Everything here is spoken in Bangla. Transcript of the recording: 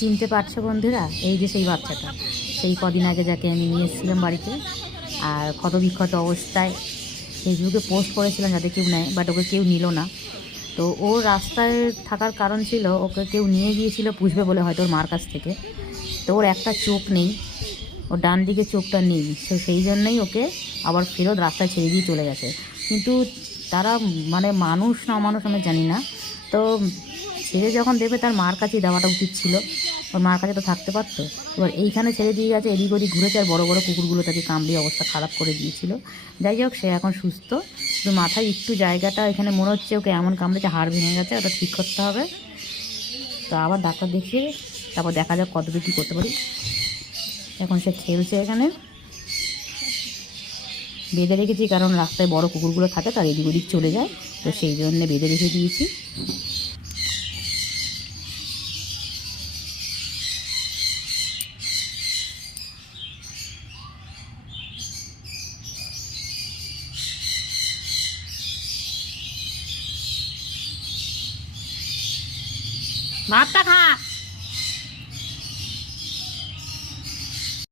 চিনতে পারছো বন্ধুরা? এই যে সেই বাচ্চাটা, সেই কদিন আগে যাকে আমি নিয়ে এসেছিলাম বাড়িতে, আর ক্ষত বিক্ষত অবস্থায় ফেসবুকে পোস্ট করেছিলাম যাতে কেউ নেয়, বাট ওকে কেউ নিল না। তো ও রাস্তায় থাকার কারণ ছিল ওকে কেউ নিয়ে গিয়েছিল পুষবে বলে, হয়তো ওর মার কাছ থেকে। তো ওর একটা চোখ নেই, ওর ডান দিকে চোখটা নেই, তো সেই জন্যই ওকে আবার ফেরত রাস্তায় ছেড়ে দিয়ে চলে গেছে। কিন্তু তারা মানে মানুষ না অমানুষ আমি জানি না, তো ছেড়ে যখন দেবে তার মার কাছেই দেওয়াটা উচিত ছিল, ওর মার কাছে তো থাকতে পারতো। এবার এইখানে ছেড়ে দিয়ে গেছে, এদিক ওদিক ঘুরেছে, আর বড় বড় কুকুরগুলো তাকে কামড়িয়ে অবস্থা খারাপ করে দিয়েছিল। যাই হোক, সে এখন সুস্থ, শুধু মাথায় একটু জায়গাটা এখানে মনে হচ্ছে ওকে এমন কামড়েছে হাড় ভেঙে গেছে, ওটা ঠিক করতে হবে। তো আবার ডাক্তার দেখিয়ে তারপর দেখা যাক কতদূর কী করতে পারি। এখন সে খেলছে এখানে, বেঁধে রেখেছি কারণ রাস্তায় বড় কুকুরগুলো থাকে, তার এদিক ওদিক চলে যায়, তো সেই জন্যে বেঁধে রেখে দিয়েছি। ভাতটা খা।